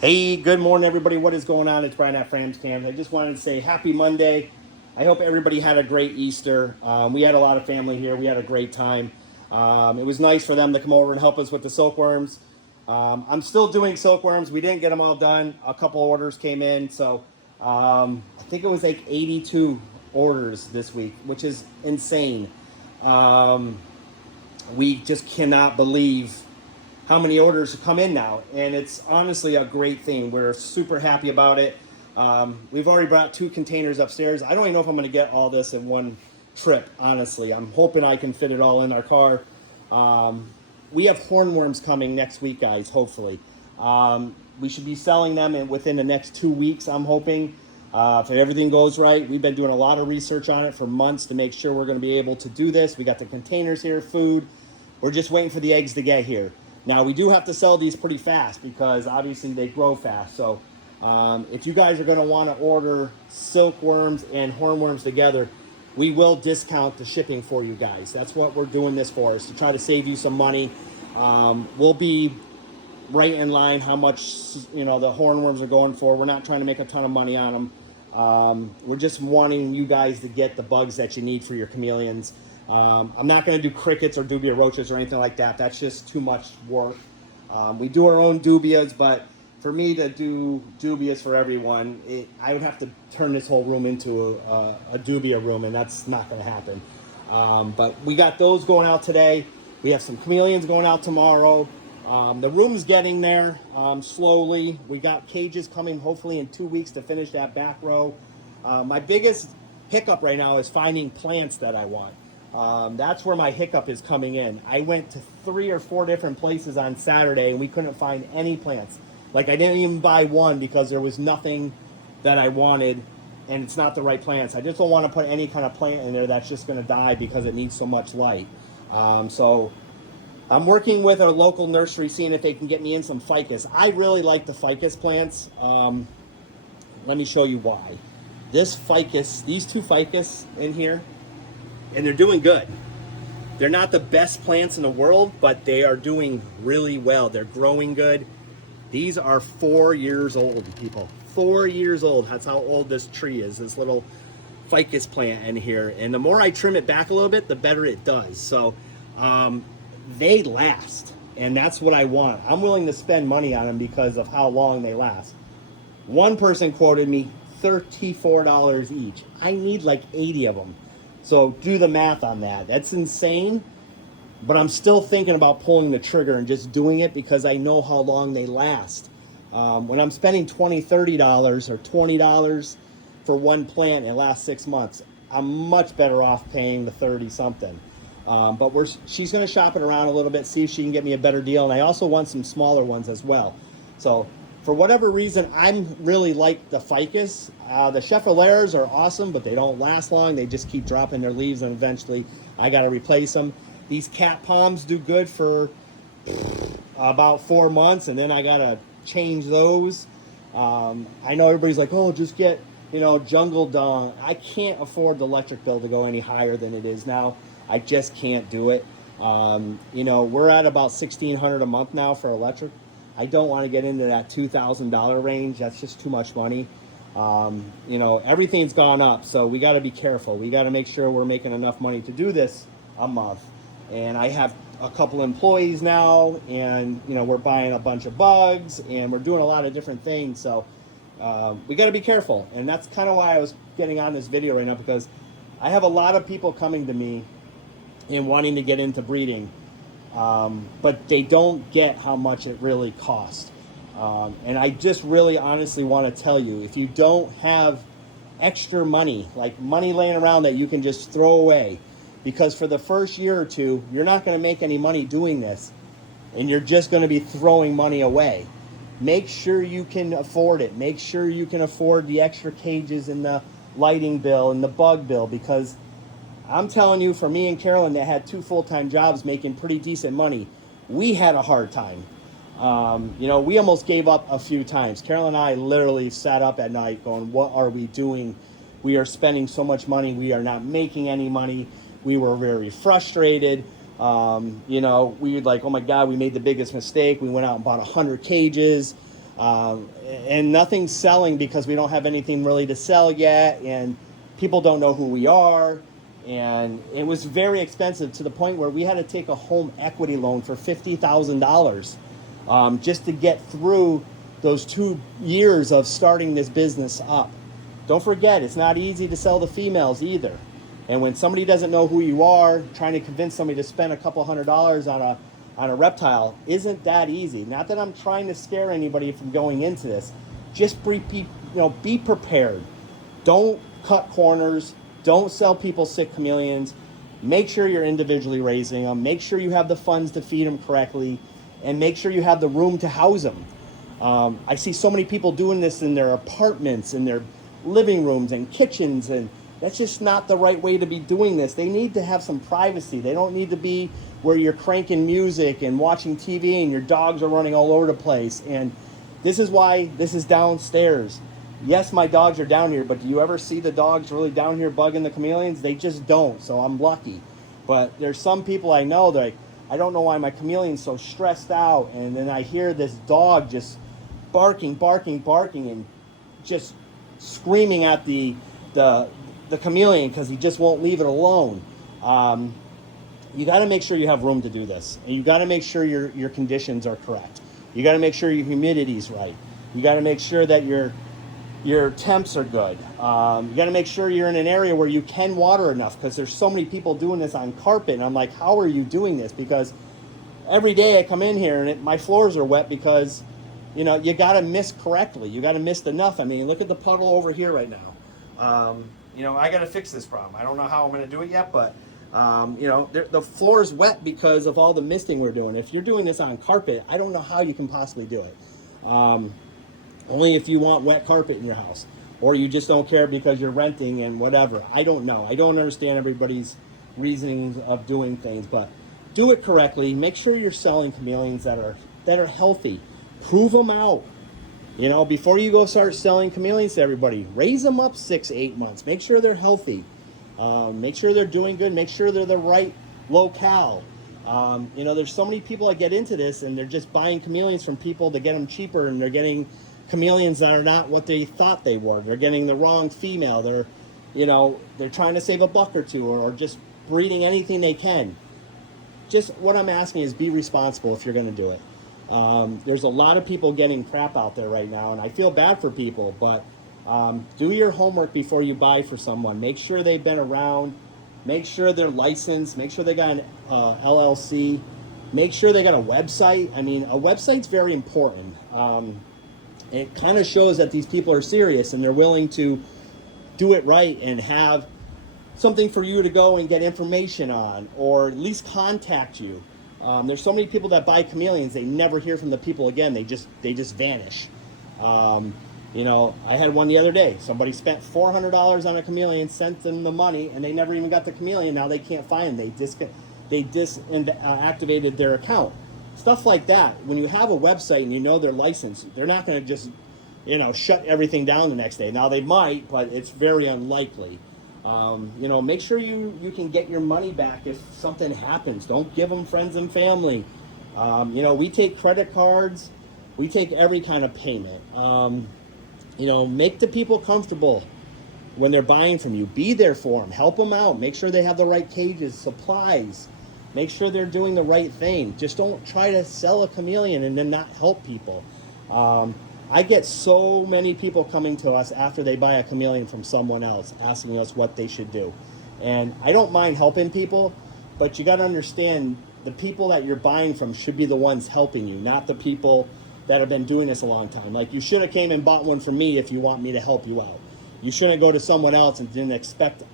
Hey, good morning, everybody. What is going on? It's Brian at Frams Cams. I just wanted to say happy Monday. I hope everybody had a great Easter. We had a lot of family here. We had a great time. It was nice for them to come over and help us with the silkworms. I'm still doing silkworms. We didn't get them all done. A couple orders came in. So I think it was like 82 orders this week, which is insane. Um, we just cannot believe how many orders come in now, and it's honestly a great thing. We're super happy about it. We've already brought 2 containers upstairs. I don't even know if I'm going to get all this in one trip, honestly. I'm hoping I can fit it all in our car. We have hornworms coming next week, guys, hopefully. We should be selling them within the next 2 weeks, I'm hoping. If everything goes right, we've been doing a lot of research on it for months to make sure we're going to be able to do this. We got the containers here, food. We're just waiting for the eggs to get here. Now, we do have to sell these pretty fast because obviously they grow fast. So if you guys are going to want to order silkworms and hornworms together, we will discount the shipping for you guys. That's what we're doing this for, is to try to save you some money. We'll be right in line how much the hornworms are going for. We're not trying to make a ton of money on them. We're just wanting you guys to get the bugs that you need for your chameleons. I'm not going to do crickets or dubia roaches or anything like that. That's just too much work. We do our own dubias, but for me to do dubias for everyone, I would have to turn this whole room into a dubia room, and that's not going to happen. But we got those going out today. We have some chameleons going out tomorrow. The room's getting there slowly. We got cages coming hopefully in 2 weeks to finish that back row. My biggest hiccup right now is finding plants that I want. That's where my hiccup is coming in. I went to 3 or 4 different places on Saturday and we couldn't find any plants. Like, I didn't even buy one because there was nothing that I wanted, and it's not the right plants. I just don't want to put any kind of plant in there that's just going to die because it needs so much light. So I'm working with a local nursery, seeing if they can get me in some ficus. I really like the ficus plants. Let me show you why. This ficus, these 2 ficus in here, and they're doing good. They're not the best plants in the world, but they are doing really well. They're growing good. These are 4 years old, people. 4 years old. That's how old this tree is, this little ficus plant in here. And the more I trim it back a little bit, the better it does. So they last, and that's what I want. I'm willing to spend money on them because of how long they last. One person quoted me $34 each. I need like 80 of them. So do the math on that. That's insane, but I'm still thinking about pulling the trigger and just doing it because I know how long they last. When I'm spending $20, $30 or $20 for one plant and it lasts 6 months, I'm much better off paying the 30 something. But she's going to shop it around a little bit, see if she can get me a better deal. And I also want some smaller ones as well. So for whatever reason, I'm really like the ficus. The Chevaliers are awesome, but they don't last long. They just keep dropping their leaves, and eventually I got to replace them. These cat palms do good for about 4 months, and then I got to change those. I know everybody's like, oh, just get, jungle dung. I can't afford the electric bill to go any higher than it is now. I just can't do it. We're at about $1,600 a month now for electric. I don't want to get into that $2,000 range. That's just too much money. Everything's gone up, so we got to be careful. We got to make sure we're making enough money to do this a month. And I have a couple employees now, and we're buying a bunch of bugs, and we're doing a lot of different things. So we got to be careful, and that's kind of why I was getting on this video right now, because I have a lot of people coming to me and wanting to get into breeding. But they don't get how much it really costs. And I just really honestly want to tell you, if you don't have extra money, like money laying around that you can just throw away, because for the first year or two, you're not going to make any money doing this, and you're just going to be throwing money away. Make sure you can afford it. Make sure you can afford the extra cages and the lighting bill and the bug bill, because I'm telling you, for me and Carolyn that had 2 full-time jobs making pretty decent money, we had a hard time. We almost gave up a few times. Carolyn and I literally sat up at night going, what are we doing? We are spending so much money. We are not making any money. We were very frustrated. We would like, oh my God, we made the biggest mistake. We went out and bought 100 cages. And nothing's selling because we don't have anything really to sell yet, and people don't know who we are. And it was very expensive to the point where we had to take a home equity loan for $50,000 just to get through those 2 years of starting this business up. Don't forget, it's not easy to sell the females either. And when somebody doesn't know who you are, trying to convince somebody to spend a couple $100s on a reptile isn't that easy. Not that I'm trying to scare anybody from going into this. Just be prepared. Don't cut corners. Don't sell people sick chameleons. Make sure you're individually raising them. Make sure you have the funds to feed them correctly, and make sure you have the room to house them. I see so many people doing this in their apartments, in their living rooms and kitchens, and that's just not the right way to be doing this. They need to have some privacy. They don't need to be where you're cranking music and watching TV and your dogs are running all over the place. And this is why this is downstairs. Yes, my dogs are down here, but do you ever see the dogs really down here bugging the chameleons? They just don't, so I'm lucky. But there's some people I know that I don't know why my chameleon's so stressed out, and then I hear this dog just barking, and just screaming at the chameleon because he just won't leave it alone. You got to make sure you have room to do this, and you got to make sure your conditions are correct. You got to make sure your humidity's right. You got to make sure that your temps are good. You got to make sure you're in an area where you can water enough, because there's so many people doing this on carpet, and I'm like, how are you doing this? Because every day I come in here and my floors are wet because, you got to mist correctly. You got to mist enough. I mean, look at the puddle over here right now. I got to fix this problem. I don't know how I'm going to do it yet, but the floor's wet because of all the misting we're doing. If you're doing this on carpet, I don't know how you can possibly do it. Only if you want wet carpet in your house, or you just don't care because you're renting and whatever. I don't know. I don't understand everybody's reasonings of doing things, but do it correctly. Make sure you're selling chameleons that are healthy. Prove them out. Before you go start selling chameleons to everybody, raise them up 6-8 months. Make sure they're healthy. Make sure they're doing good. Make sure they're the right locale. There's so many people that get into this and they're just buying chameleons from people to get them cheaper, and they're getting chameleons that are not what they thought they were. They're getting the wrong female. They're trying to save a buck or two, or just breeding anything they can. Just what I'm asking is be responsible if you're going to do it. There's a lot of people getting crap out there right now, and I feel bad for people, but do your homework before you buy for someone. Make sure they've been around. Make sure they're licensed. Make sure they got an LLC. Make sure they got a website. I mean, a website's very important. It kind of shows that these people are serious and they're willing to do it right and have something for you to go and get information on, or at least contact you. There's so many people that buy chameleons, they never hear from the people again. They just vanish. I had one the other day. Somebody spent $400 on a chameleon, sent them the money, and they never even got the chameleon. Now they can't find them. They disactivated their account. Stuff like that. When you have a website and they're licensed, they're not going to just, shut everything down the next day. Now they might, but it's very unlikely. Make sure you can get your money back if something happens. Don't give them friends and family. We take credit cards. We take every kind of payment. Make the people comfortable when they're buying from you. Be there for them. Help them out. Make sure they have the right cages, supplies. Make sure they're doing the right thing. Just don't try to sell a chameleon and then not help people. I get so many people coming to us after they buy a chameleon from someone else, asking us what they should do. And I don't mind helping people, but you got to understand the people that you're buying from should be the ones helping you, not the people that have been doing this a long time. Like, you should have came and bought one from me if you want me to help you out. You shouldn't go to someone else and didn't expect,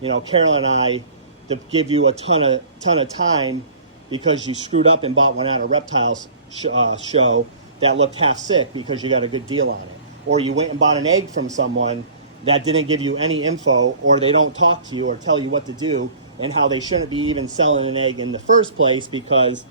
Carol and I to give you a ton of time because you screwed up and bought one at a reptiles show that looked half sick because you got a good deal on it. Or you went and bought an egg from someone that didn't give you any info, or they don't talk to you or tell you what to do and how they shouldn't be even selling an egg in the first place, because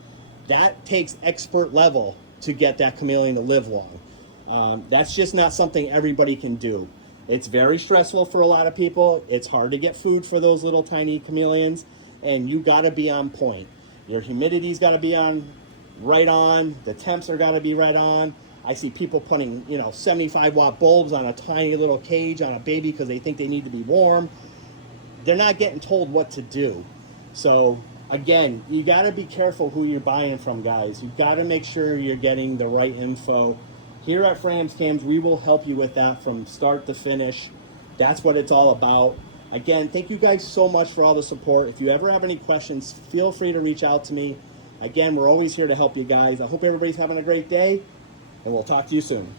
that takes expert level to get that chameleon to live long. That's just not something everybody can do. It's very stressful for a lot of people. It's hard to get food for those little tiny chameleons, and you got to be on point. Your humidity's got to be right on. The temps are got to be right on. I see people putting, 75-watt bulbs on a tiny little cage on a baby because they think they need to be warm. They're not getting told what to do. So again, you got to be careful who you're buying from, guys. You got to make sure you're getting the right info. Here at Frams Cams, we will help you with that from start to finish. That's what it's all about. Again, thank you guys so much for all the support. If you ever have any questions, feel free to reach out to me. Again, we're always here to help you guys. I hope everybody's having a great day, and we'll talk to you soon.